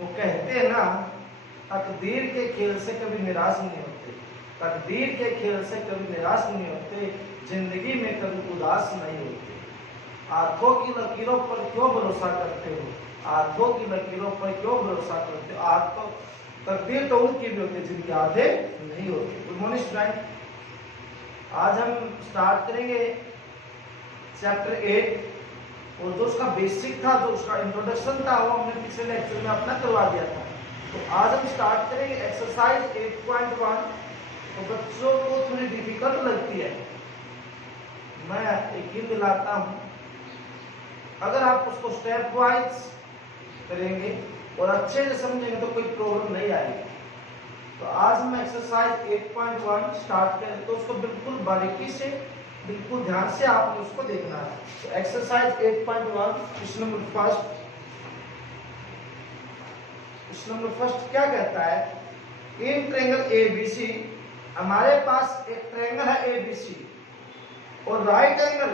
वो कहते हैं ना, तकदीर के खेल से कभी निराश नहीं होते, तकदीर के खेल से कभी निराश नहीं होते, जिंदगी में कभी उदास नहीं होते। आंखों की लकीरों पर क्यों भरोसा करते हो, आंखों की लकीरों पर क्यों भरोसा करते हो, आंख तो तकदीर तो उनकी भी होती है जिनके आधे नहीं होते। गुड मॉर्निंग स्टूडेंट, आज हम स्टार्ट करेंगे चैप्टर 8 और जो उसका बेसिक था, जो उसका इंट्रोडक्शन था, वो हमने पिछले लेक्चर में अपना करवा दिया था। तो आज हम स्टार्ट करेंगे एक्सरसाइज 8.1। तो बच्चों को थोड़ी डिफिकल्ट लगती है, मैं यकीन दिलाता हूँ, अगर आप उसको स्टेप वाइज करेंगे और अच्छे से समझेंगे तो कोई प्रॉब्लम नहीं आएगी। तो आज हम एक्सरसाइज 8.1 स्टार्ट करें, तो उसको बिल्कुल बारीकी से, बिल्कुल ध्यान से आपने उसको देखना है। तो एक्सरसाइज 8.1 क्वेश्चन नंबर फर्स्ट क्या कहता है, इन ट्रायंगल ABC, हमारे पास एक ट्रायंगल है ABC और राइट एंगल,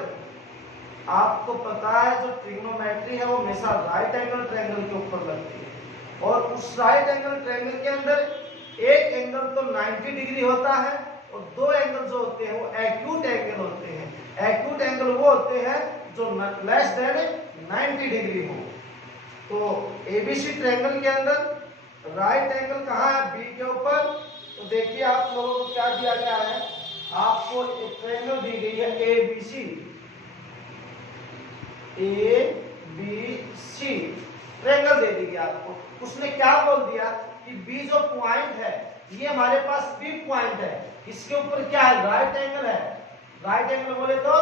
आपको पता है जो ट्रिग्नोमेट्री है वो हमेशा राइट एंगल ट्रायंगल के ऊपर लगती है, और उस राइट एंगल ट्रायंगल के अंदर एक एंगल तो 90 डिग्री होता है और दो एंगल जो होते हैं वो एक्यूट एंगल होते हैं। एक्यूट एंगल वो होते हैं जो लेस देन 90 डिग्री हो। तो ABC ट्रायंगल के अंदर राइट एंगल कहाँ है, B के ऊपर। तो देखिए आप लोगों को क्या दिया गया है, आपको एक ट्रायंगल दी गई है ABC, ABC ट्रायंगल दे दी गई आपको। उसने क्या बोल दिया कि B जो पॉइंट है ये हमारे पास B पॉइंट है, इसके ऊपर क्या है, राइट एंगल है। राइट एंगल बोले तो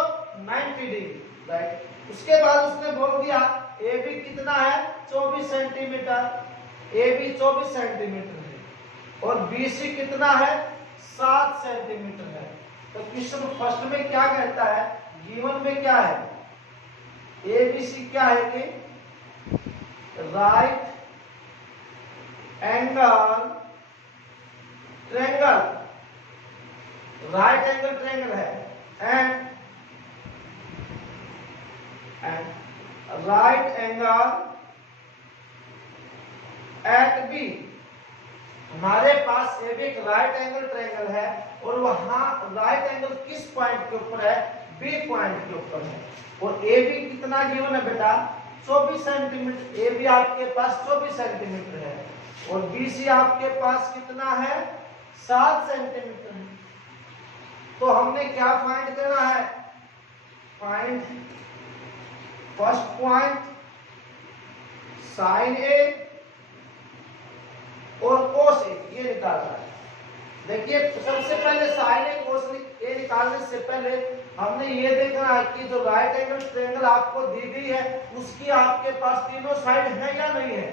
90 डिग्री, राइट। उसके बाद उसने बोल दिया AB कितना है, 24 सेंटीमीटर, AB 24 सेंटीमीटर है और BC कितना है, 7 सेंटीमीटर है। तो क्वेश्चन फर्स्ट में क्या कहता है, गिवन में क्या है, ABC क्या है कि right angle triangle, right angle triangle है and right angle at B। हमारे पास AB एक राइट एंगल ट्रायंगल है और वहां राइट एंगल किस पॉइंट के ऊपर है, B पॉइंट के ऊपर है। और AB कितना गिवन है बेटा, 24 सेंटीमीटर। AB आपके पास 24 सेंटीमीटर है और BC आपके पास कितना है, 7 सेंटीमीटर है। तो हमने क्या फाइंड करना है, find first point sine A और कोस A, ये निकालना है। देखिए सबसे पहले साइन A कोस A निकालने से पहले हमने ये देखना है कि जो राइट एंगल ट्रायंगल आपको दी गई है उसकी आपके पास तीनों साइड है या नहीं है।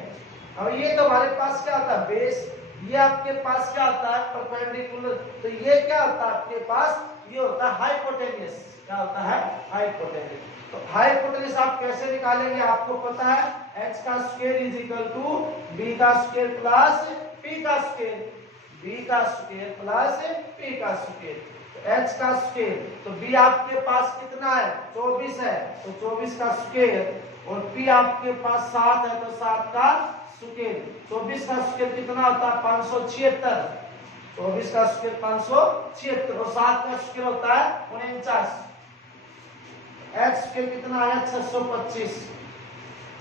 अब ये तो हमारे पास क्या आता है, बेस, ये आपके पास क्या आता है, परपेंडिकुलर, तो ये क्या होता है आपके पास, ये होता है हाइपोटेन्यूस। क्या होता है, हाइपोटेन्यूस। तो हाइपोटेन्यूस आप कैसे निकालेंगे, आपको पता है h का square is equal to b का स्क्वायर प्लस p का स्क्वायर, b का स्क्वायर प्लस p का स्क्वायर। h का स्क्वायर, तो b आपके पास कितना है, 24 है, तो 24 का स्क्वायर, और p आपके पास 7 है तो 7 का स्क्वायर। 24 का स्क्वायर कितना होता है, 576, 24 का स्क्वायर 576 और 7 का स्क्वायर होता है 49। h स्क्वायर कितना आया, 625।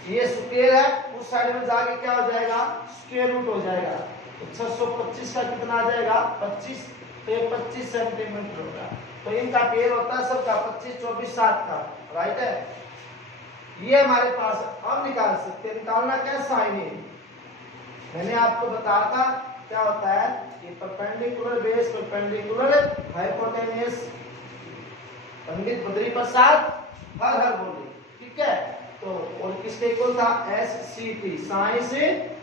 ये स्क्वायर है, उस साइड में जाके क्या हो जाएगा, स्क्वायर रूट हो जाएगा। तो 625 का कितना आ जाएगा, 25, तो ये 25 सेंटीमीटर होगा। तो इनका पेयर होता है सबका 25, 24, 7 का, राइट है। ये हमारे पास हम निकाल सकते हैं, निकालना क्या, साइन A। मैंने आपको बताया था क्या होता है, ये perpendicular base, perpendicular hypotenuse, Pandit Badri Prasad हर हर बोले, ठीक है। तो और किसके इक्वल था, SCT, साइंस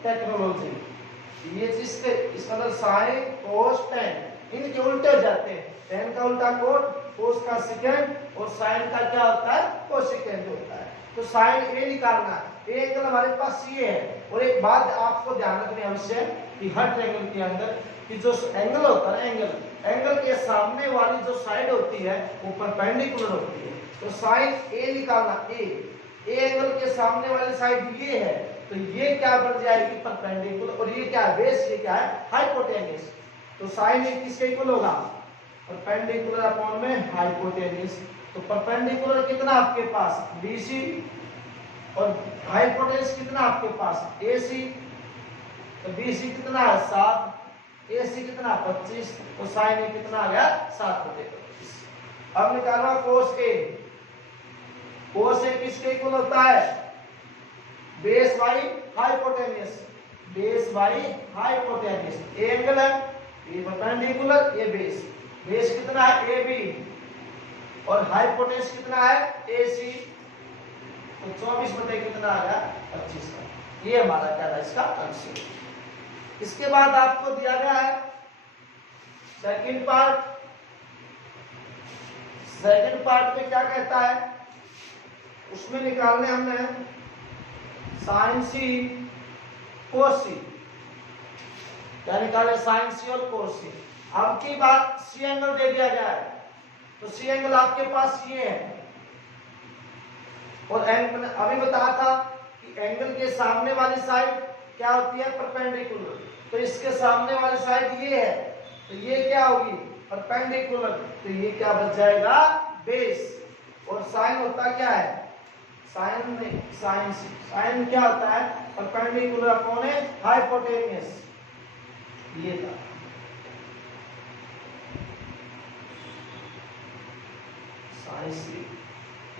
टेक्नोलॉजी। ये जिसके इस मतलब साइन कोस टेन, इनके उल्टे हो जाते हैं, टेन का उल्टा कोट, कोस का सेकेंड और साइन का क्या होता है, कोसेकेंड होता है। तो साइन A निकालना है, A एंगल हमारे पास ये है। और एक बात आपको ध्यान रखनी आवश्यक कि हर ट्रायंगल के अंदर कि जो एंगल होता है, एंगल के सामने वाली जो साइड होती है वो परपेंडिकुलर होती है। तो साइन A निकालना, A एंगल के सामने वाली साइड ये है, तो ये क्या बन जाएगी परपेंडिकुलर, और ये क्या है बेस, ये क्या है हाइपोटेन्यूज। तो साइन ए किसके इक्वल होगा परपेंडिकुलर अपॉन में हाइपोटेन्यूज। तो परपेंडिकुलर कितना आपके पास BC और हाइपोटेन्यूज कितना आपके पास AC। तो BC कितना है 7, AC कितना 25, तो साइन ए कितना आ गया 7/25। अब निकालना कोस ए। कोस ए किसके इक्वल होता है base by hypotenuse, base by hypotenuse. A angle है, ये परपेंडिकुलर, ये बेस, बेस कितना है AB और हाइपोटेन्यूज कितना है AC। तो 24 बटे कितना आ गया 25 का। ये हमारा क्या था इसका आंसर। इसके बाद आपको दिया गया है सेकंड पार्ट। सेकंड पार्ट में क्या कहता है, उसमें निकालने हमने साइन सी कोस सी, क्या निकाले साइन सी और कोस सी। अब की बात सी एंगल दे दिया गया है, तो सी एंगल आपके पास ये है, और एंगल अभी बताया था कि एंगल के सामने वाली साइड क्या होती है परपेंडिकुलर, तो इसके सामने वाली साइड ये है, तो ये क्या होगी परपेंडिकुलर, तो ये क्या बच जाएगा बेस। और साइन होता क्या है साइन नहीं, साइन सी, साइन क्या होता है परपेंडिकुलर अपॉन हाइपोटेन्यूज, ये था। साइन सी,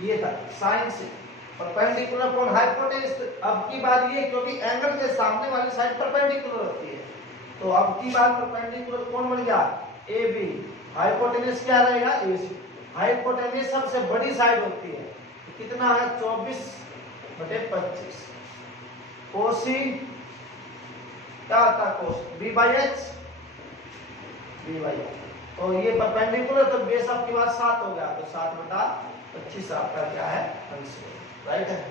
ये था sine c perpendicular upon hypotenuse. अब की बात ये क्योंकि एंगल के सामने वाली साइड परपेंडिकुलर होती है, तो अब की बात परपेंडिकुलर कौन बन गया AB, हाइपोटेन्यूज क्या रहेगा AC। हाइपोटेन्यूज सबसे बड़ी साइड होती है, तो कितना है 24/25। कोसी क्या होता है कोस B/H, तो ये परपेंडिकुलर, तो बेस आपके पास 7 हो गया, तो 7/25 आपका क्या है आंसर, राइट है।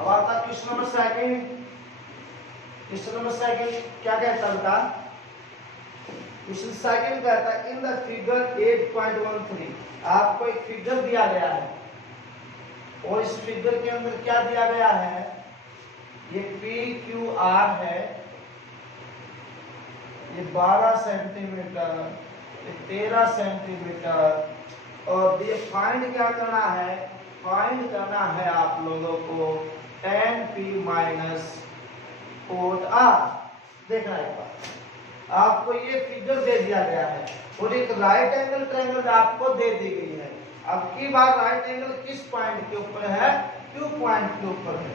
अब आता question number second. Question number second क्या कहता है बेटा, क्वेश्चन सेकंड कहता है इन द फिगर 8.13 आपको एक फिगर दिया गया है, और इस फिगर के अंदर क्या दिया गया है, ये PQR है, ये 12 सेंटीमीटर, ये 13 सेंटीमीटर, और ये फाइंड क्या करना है, फाइंड करना है आप लोगों को tan P minus cot R। देखना एक बार, आपको ये फिगर दे दिया गया है और एक राइट एंगल ट्रायंगल आपको दे दी गई है। अब की बार राइट एंगल किस पॉइंट के ऊपर है, Q पॉइंट के ऊपर है,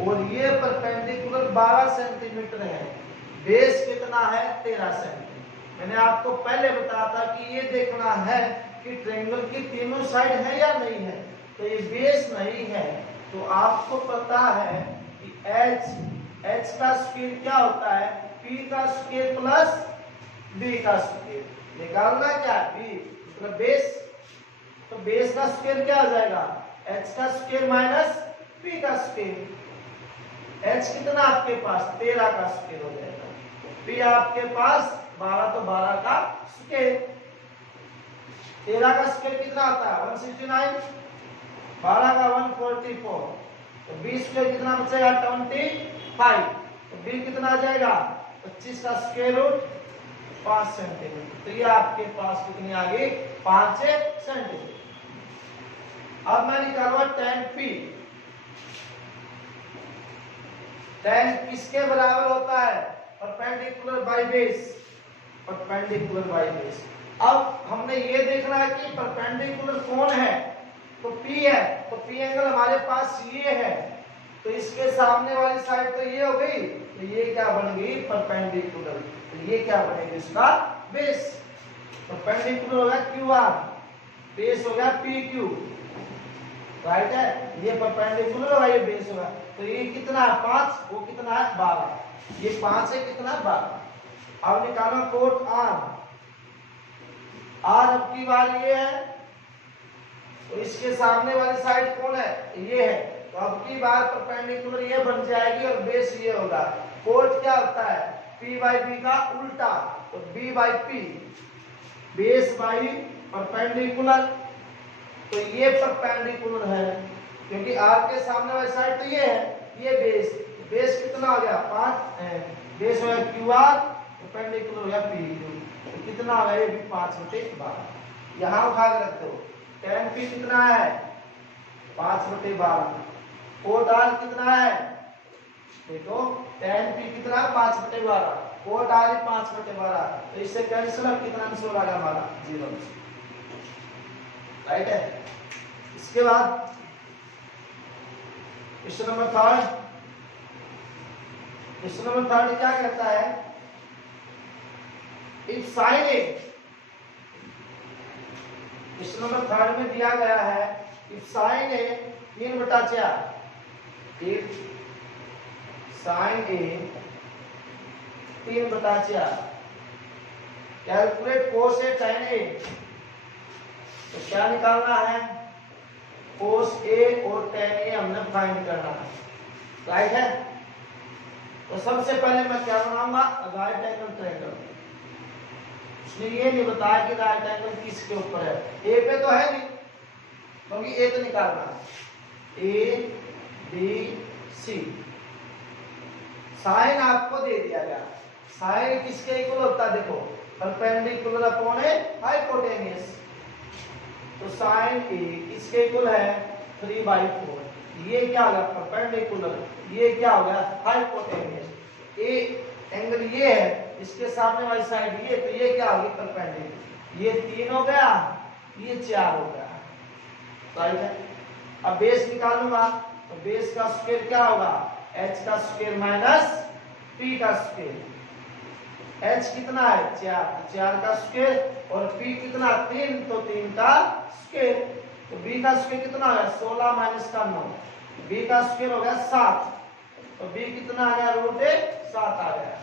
और ये परपेंडिकुलर 12 सेंटीमीटर है, बेस कितना है 13 सेंटीमीटर। मैंने आपको पहले बताया था कि ये देखना है कि ट्रायंगल की तीनों साइड है या नहीं है, तो ये बेस नहीं है, तो आपको पता है कि H का स्क्वायर क्या होता है P का स्क्वायर प्लस B का स्क्वायर। निकालना क्या B मतलब बेस, तो बेस का स्क्वायर क्या आ जाएगा H का स्क्वायर माइनस P का स्क्वायर। H कितना आपके पास 13 का स्क्वायर हो जाएगा, P आपके पास 12, तो 12 का स्क्वायर। 13 का स्क्वायर कितना आता है 169, 12 का 144, तो B स्क्वायर कितना बचेगा 25, तो B कितना आ जाएगा 25 का स्क्वायर रूट 5 सेंटीमीटर, तो ये आपके पास कितनी आ गई 5 सेंटीमीटर। अब मैं निकालूंगा tan P। tan किसके बराबर होता है perpendicular by base, perpendicular by base. अब हमने ये देखना है कि परपेंडिकुलर कौन है, तो P है, तो P एंगल हमारे पास ये है, तो इसके सामने वाली साइड तो ये हो गई, तो ये क्या बन गई परपेंडिकुलर, तो ये क्या बनेगी इसका बेस। परपेंडिकुलर हो गया QR, बेस हो गया PQ, राइट है, ये परपेंडिकुलर और ये बेस होगा, तो ये कितना है 5, वो कितना है 12, ये 5 है कितना 12। अब निकालो कोट R, R अब की बार ये है, तो इसके सामने वाली साइड कौन है ये है, तो अब की बार परपेंडिकुलर ये बन जाएगी और बेस ये होगा। कोट क्या होता है P बाई B का उल्टा, तो B by P, base by perpendicular, तो ये परपेंडिकुलर है क्योंकि आर के सामने वाली साइड तो ये है, ये बेस, बेस कितना हो गया 5, बेस हो गया क्यू आर, परपेंडिकुलर हो गया पी क्यू, तो कितना हो गया ये भी 5/12। यहाँ उठा के रख दो, tan पी कितना है 5/12, कोट आर कितना है, देखो tan पी कितना 5/12, कोट आर 5/12, तो इससे कैंसिल, अब कितना आंसर आ गया हमारा 0, राइट है। इसके बाद क्वेश्चन नंबर 3, क्वेश्चन नंबर 3 क्या कहता है, if sine A, question number 3 में दिया गया है if sine A 3/4, if sine A 3/4, calculate cos A tan A, तो क्या निकालना है, कोस ए और tan ए हमने फाइंड करना है, राइट है। तो सबसे पहले मैं क्या बनाऊंगा, राइट एंगल ट्रायंगल। उसने ये नहीं बताया कि राइट एंगल किसके ऊपर है, ए पे तो है नहीं, क्योंकि ए तो निकालना है, ए बी सी, साइन आपको दे दिया गया, साइन किसके इक्वल होता है, देखो परपेंडिकुलर अपॉन ए हाइपोटेन्यूस, तो साइन ए किसके इक्वल है 3/4, ये क्या होगा परपेंडिकुलर, ये क्या होगा हाइपोटेन्यूस, ए एंगल ये है, इसके सामने वाली साइड ये, तो ये क्या होगी परपेंडिकुलर, ये 3 हो गया, ये 4 हो गया, राइट है। अब बेस निकालूंगा, तो बेस का स्क्वायर क्या होगा, h का स्क्वायर माइनस p का स्क्वायर, h कितना है 4, 4 का स्क्वायर, और p कितना 3, तो 3 का स्क्वायर, तो b का स्क्वायर कितना है 16 माइनस का 9, b का स्क्वायर हो गया 7, तो b कितना आ गया √7 आ गया,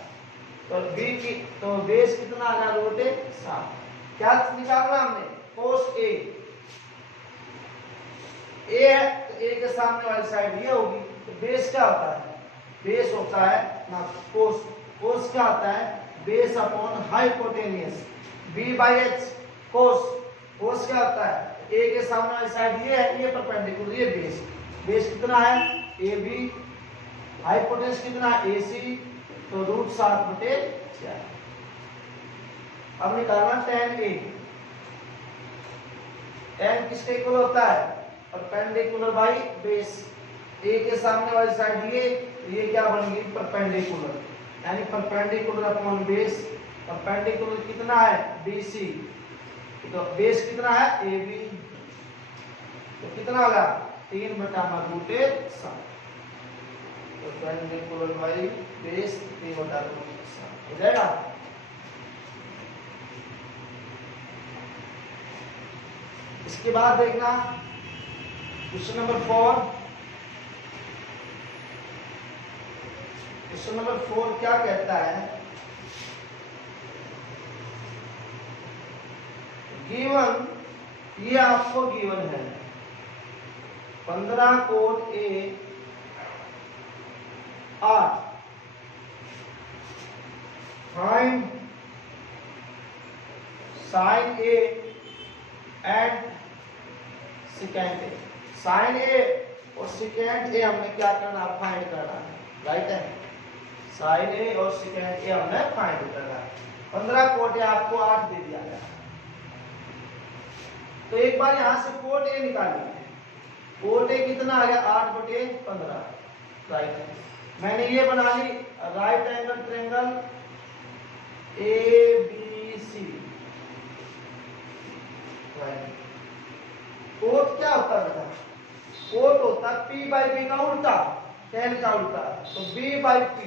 तो b की तो बेस कितना आ गया √7। क्या निकालना हमने, कोस a, a है तो a के सामने वाली साइड ये होगी, तो बेस क्या होता है, बेस होता है ना कोस, कोस क्या होता है बेस अपॉन हाइपोटेन्यूस, b/h कोस, कोस क्या होता है a के सामने वाली साइड ये है, ये परपेंडिकुलर, ये बेस, बेस कितना है ab, हाइपोटेन्यूस कितना है ac, तो √7/4। अब निकालना tan a, tan किसके इक्वल होता है परपेंडिकुलर बाई बेस, a के सामने वाली साइड ये क्या बनेगी परपेंडिकुलर, यानी परपेंडिकुलर अपॉन बेस, परपेंडिकुलर कितना है BC, तो बेस कितना है AB, तो कितना होगा 3/√7, परपेंडिकुलर बाई बेस 3/√7 हो जाएगा। इसके बाद देखना क्वेश्चन नंबर 4, क्वेश्चन नंबर 4 क्या कहता है, गिवन, ये आपको गिवन है 15 cot A 8, find sine A and second A, sine A और सेकेंड ए हमने क्या करना फाइंड करना है, राइट है, साइन ए और सेकेंड ए हमने फाइंड करना है। 15 कोट ए आपको 8 दे दिया गया, तो एक बार यहां से कोट ए निकालिए, कोट ए कितना आ गया 8/15, राइट है। मैंने ये बना ली right angle triangle ABC, right. Cot क्या होता है बेटा, कोट होता है p/b का उल्टा, tan का उल्टा, तो b/p,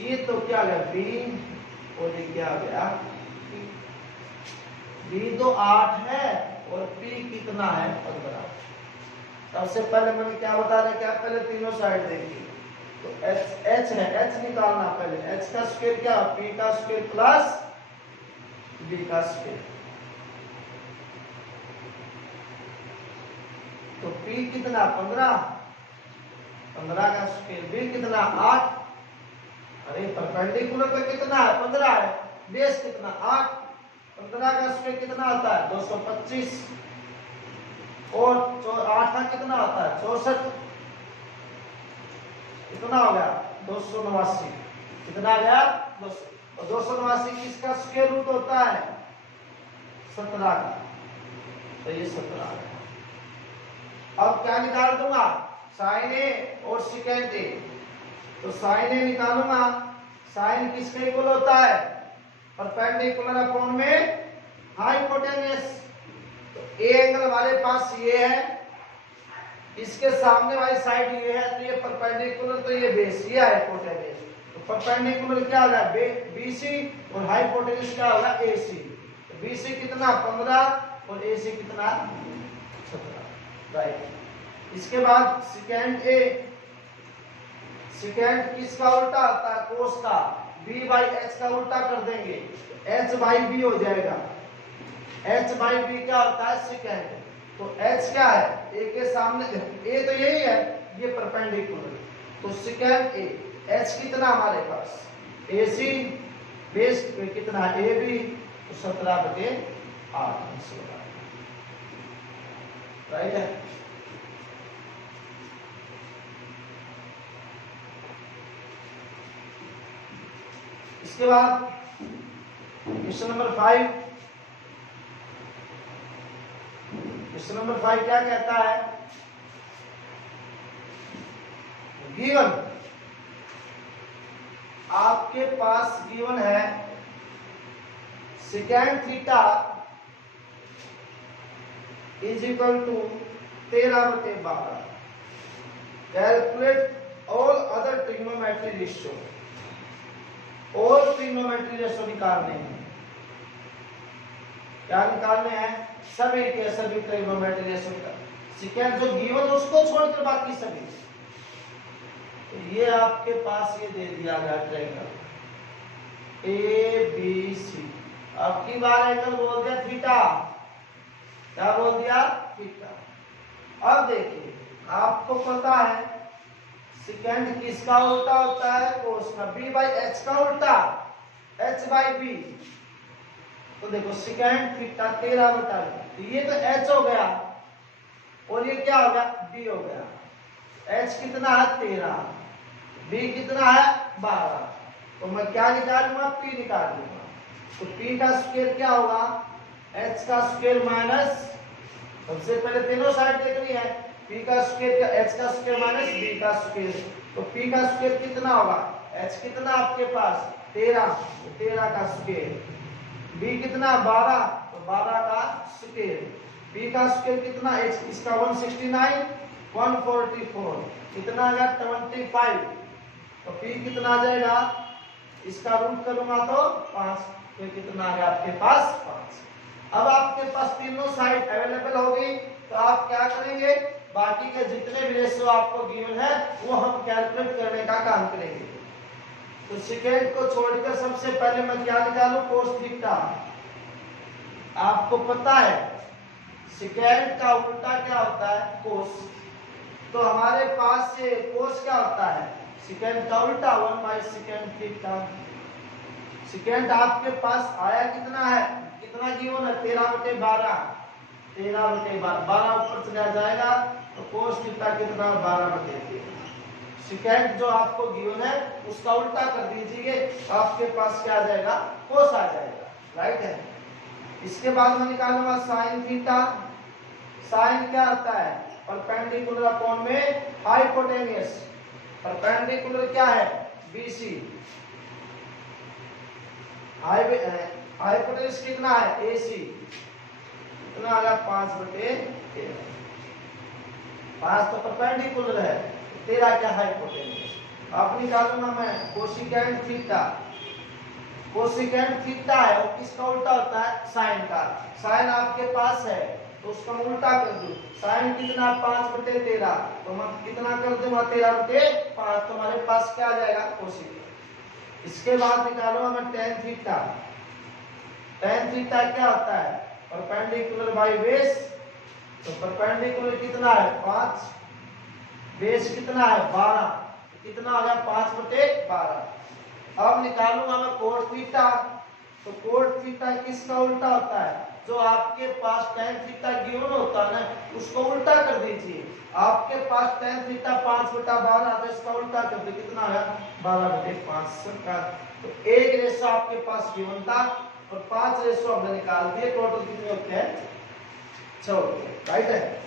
ये तो क्या है b, और ये क्या गया b, तो 8 है और p कितना है 15। सबसे पहले मैंने क्या बताया, क्या पहले तीनों साइड देखी, तो h है, h निकालना पहले, h का स्क्वायर क्या p का स्क्वायर प्लस b का स्क्वायर, तो p कितना 15, 15 का स्क्वायर, b कितना 8, अरे परपेंडिकुलर पे कितना है 15 है, बेस कितना 8, 15 का स्क्वायर कितना आता है 225 और 8 का कितना आता है 64, कितना हो गया 289, कितना आ गया 200 और 289 किसका स्क्वायर रूट होता है 17 का, तो ये 17 आ गया। अब क्या निकाल दूंगा साइन ए और सेकेंड ए, तो साइन ए निकालूंगा, साइन किसके इक्वल होता है परपेंडिकुलर अपॉन में हाइपोटेन्यूस, तो ए एंगल हमारे पास ये है, इसके सामने वाली साइड ये है, तो ये परपेंडिकुलर, तो ये बेस, ये हाइपोटेन्यूस, तो परपेंडिकुलर क्या होगा बीसी और हाइपोटेन्यूस क्या होगा एसी, तो बीसी कितना 15 और एसी कितना 17, राइट। इसके बाद सेकेंड ए, सेकेंड किसका उल्टा आता है कोस का, b बाई एच का उल्टा कर देंगे, h बाई बी हो जाएगा, h बाई बी क्या होता है सेकेंड, तो h क्या है a के सामने, a तो यही है, ये परपेंडिकुलर, तो सेकेंड ए, h कितना हमारे पास AC बेस पे कितना AB, तो 17/8 राइट है। इसके बाद क्वेश्चन नंबर 5, क्वेश्चन नंबर 5 क्या कहता है, गिवन, आपके पास गिवन है second theta is equal to 13/12, calculate all other trigonometry ratio, और ट्रिग्नोमेट्री रेशियो निकालने हैं, क्या निकालने हैं सभी के सभी ट्रिग्नोमेट्री रेशियो का, सेकेंड जो गिवन उसको छोड़कर बाकी सभी, तो ये आपके पास ये दे दिया गया ट्रायंगल ABC, अब की बार एंगल बोल दिया थीटा, क्या बोल दिया थीटा। अब देखिए आपको पता है सेकेंड किसका उल्टा होता है कोस का, b बाई एच का उल्टा h बाई बी, तो देखो सेकेंड थीटा 13/12, तो ये तो h हो गया और ये क्या हो गया b हो गया, h कितना है 13, b कितना है 12, तो मैं क्या निकालूंगा p निकाल लूंगा, तो p का स्क्वायर क्या होगा h का स्क्वायर माइनस, सबसे पहले तीनों साइड देखनी है, p का स्क्वायर का h का स्क्वायर माइनस b का स्क्वायर, तो p का स्क्वायर कितना होगा h कितना आपके पास 13, तो 13 का स्क्वायर, b कितना 12, तो 12 का स्क्वायर, p का स्क्वायर कितना h इसका 169 144 कितना आ गया 25, तो p कितना आ जाएगा, इसका रूट करूंगा तो 5, तो कितना आ गया आपके पास 5। अब आपके पास तीनों साइड अवेलेबल हो गई, तो आप क्या करेंगे बाकी के जितने भी रेशियो आपको गिवन है वो हम कैलकुलेट करने का काम करेंगे। तो सेकेंड को छोड़कर सबसे पहले मैं क्या निकालूं कोस थीटा, आपको पता है सेकेंड का उल्टा क्या होता है कोस, तो हमारे पास ये कोस क्या होता है सेकेंड का उल्टा 1/sec थीटा, सेकेंड आपके पास आया कितना है, कितना गिवन है 13/12, 13/12 ऊपर चला जाएगा, तो कोस थीटा कितना 12/13, सेकेंड जो आपको गिवन है उसका उल्टा कर दीजिए, आपके पास क्या आ जाएगा कोस आ जाएगा, राइट है। इसके बाद मैं निकालूंगा साइन थीटा, साइन क्या आता है परपेंडिकुलर अपॉन में हाइपोटेन्यूस, परपेंडिकुलर क्या है BC, हाइपोटेन्यूस कितना है AC, कितना आ गया 5/13, 5 तो परपेंडिकुलर है, 13 क्या हाइपोटेन्यूस। अब निकालूंगा मैं कोसिकेंट थीटा, कोसिकेंट थीटा है वो किसका उल्टा होता है साइन का, साइन आपके पास है तो उसका उल्टा कर दूं, साइन कितना 5/13, तो मैं कितना कर दूंगा 13/5, तो हमारे पास क्या आ जाएगा कोसिक। इसके बाद निकालूंगा मैं टेन थीटा, टेन थीटा क्या होता है परपेंडिकुलर बाई बेस, तो परपेंडिकुलर कितना है 5, बेस कितना है 12, कितना आ गया 5/12। अब निकालूंगा मैं कोस थीटा, तो कोट थीटा किसका उल्टा होता है? जो आपके पास tan थीटा गिवन होता है ना, उसको उल्टा कर दीजिए। आपके पास tan थीटा 5/12 आता है, इसका उल्टा कर दो, कितना आया? 12/5। तो 1 रेशो आपके पास गिवन था और 5 रेशो हमने निकाल दिए। टोटल कितने होते हैं? 6 होते हैं, राइट है।